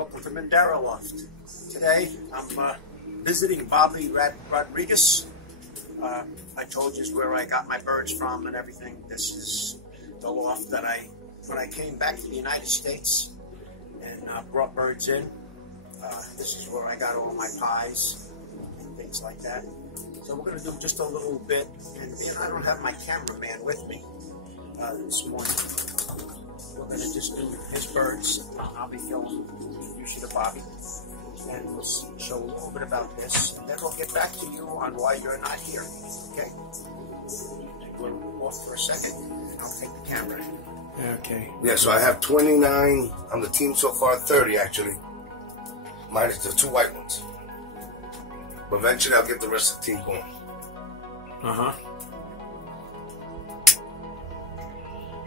Welcome to Mandara Loft. Today I'm visiting Bobby Rodriguez. I told you where I got my birds from and everything. This is the loft that when I came back to the United States and brought birds in. This is where I got all my pies and things like that. So we're going to do just a little bit, and I don't have my cameraman with me this morning. We're going to just do his birds. I'll be filming you to Bobby, and we'll show a little bit about this, and then we'll get back to you on why you're not here. Okay? We're off for a second, and I'll take the camera. Okay. Yeah, so I have 29 on the team so far, 30 actually. Minus the 2 white ones. But eventually I'll get the rest of the team going. Uh-huh.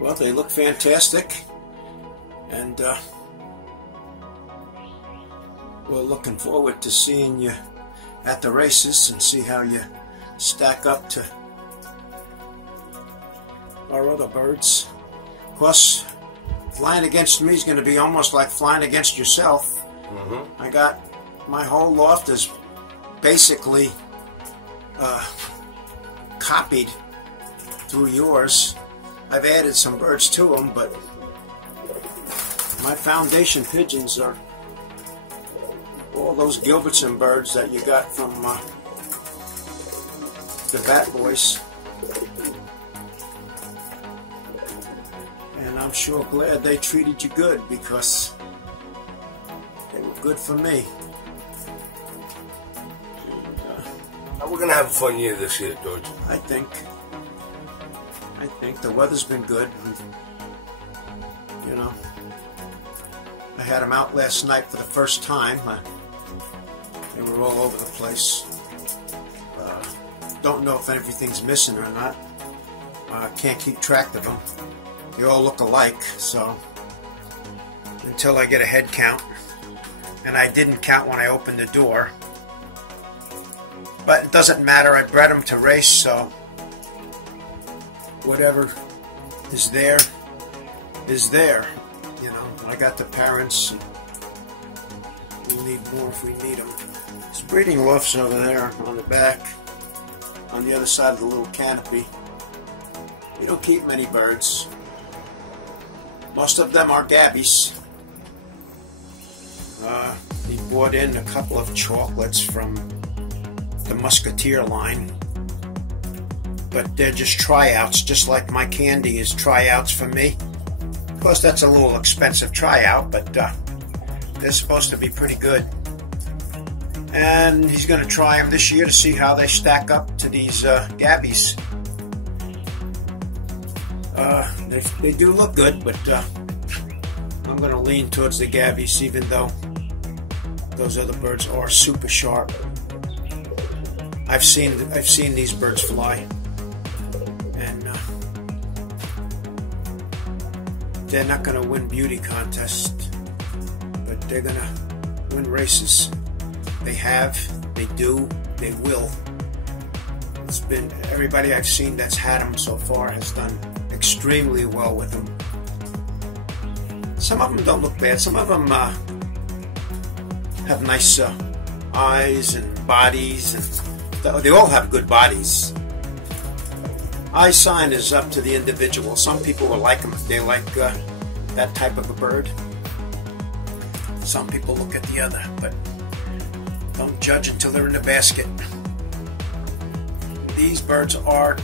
Well, they look fantastic, and we're looking forward to seeing you at the races and see how you stack up to our other birds. Of course, flying against me is going to be almost like flying against yourself. Mm-hmm. I got my whole loft is basically copied through yours. I've added some birds to them, but my foundation pigeons are all those Gilbertson birds that you got from the Bat Boys. And I'm sure glad they treated you good, because they were good for me. And, we're going to have a fun year this year, George. I think the weather's been good. You know, I had them out last night for the first time. They were all over the place. Don't know if everything's missing or not. Can't keep track of them. They all look alike, so until I get a head count. And I didn't count when I opened the door. But it doesn't matter. I bred them to race, so whatever is there is there. You know, I got the parents, and we'll need more if we need them. There's breeding lofts over there on the back, on the other side of the little canopy. We don't keep many birds. Most of them are gabbies. He brought in a couple of chocolates from the Musketeer line, but they're just tryouts, just like my candy is tryouts for me. Of course, that's a little expensive tryout, but they're supposed to be pretty good. And he's going to try them this year to see how they stack up to these gabbies. They do look good, but I'm going to lean towards the gabbies, even though those other birds are super sharp. I've seen these birds fly, and they're not going to win beauty contests, but they're going to win races. They have, they do, they will. It's been everybody I've seen that's had them so far has done extremely well with them. Some of them don't look bad. Some of them have nice eyes and bodies, and they all have good bodies. Eye sign is up to the individual. Some people will like them if they like that type of a bird. Some people look at the other, but don't judge until they're in the basket. These birds are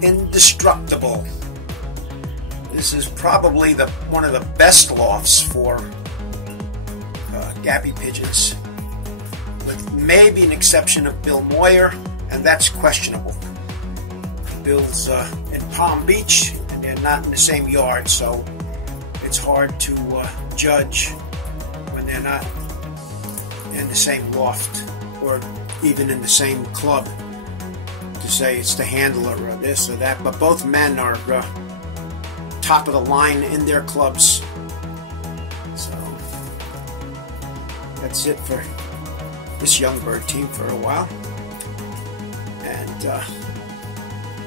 indestructible. This is probably one of the best lofts for gabby pigeons, with maybe an exception of Bill Moyer, and that's questionable. Bill's in Palm Beach, and they're not in the same yard, so it's hard to judge when they're not in the same loft or even in the same club to say it's the handler or this or that. But both men are top of the line in their clubs. So that's it for this young bird team for a while. And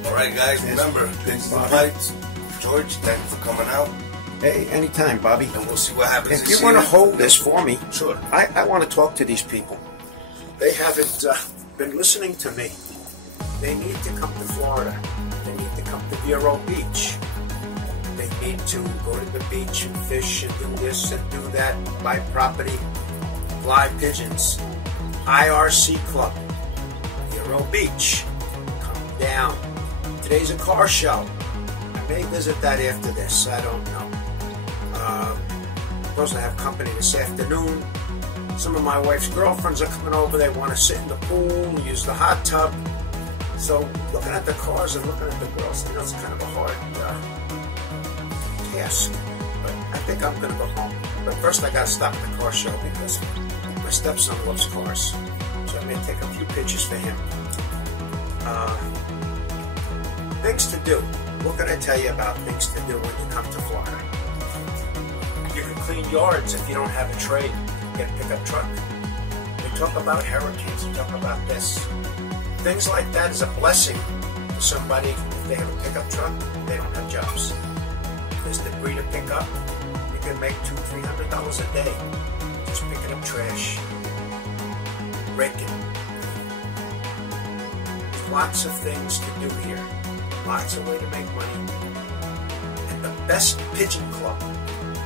all right, guys, remember, pigs and bites. George, thanks for coming out. Hey, anytime, Bobby. And we'll see what happens. If you want to hold this for me, sure. I want to talk to these people. They haven't been listening to me. They need to come to Florida. They need to come to Vero Beach. They need to go to the beach and fish and do this and do that, buy property, fly pigeons. IRC Club, Vero Beach. Come down. Today's a car show. I may visit that after this. I don't know. Supposed to have company this afternoon. Some of my wife's girlfriends are coming over. They want to sit in the pool, use the hot tub. So looking at the cars and looking at the girls, you know, it's kind of a hard task. But I think I'm going to go home. But first I got to stop at the car show because my stepson loves cars. So I may take a few pictures for him. Things to do. What can I tell you about things to do when you come to Florida? You can clean yards if you don't have a trade. Get a pickup truck. They talk about hurricanes. They talk about this. Things like that is a blessing to somebody if they have a pickup truck. They don't have jobs. There's debris to pick up. You can make $200-300 a day just picking up trash, raking. There's lots of things to do here. Lots of ways to make money. And the best pigeon club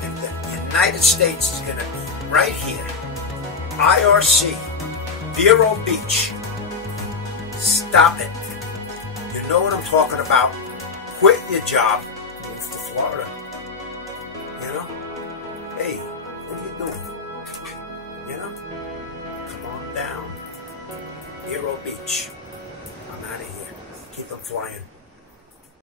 in the United States is going to be right here. IRC, Vero Beach. Stop it. You know what I'm talking about. Quit your job. Move to Florida. You know? Hey, what are you doing? You know? Come on down. Vero Beach. I'm out of here. Keep them flying.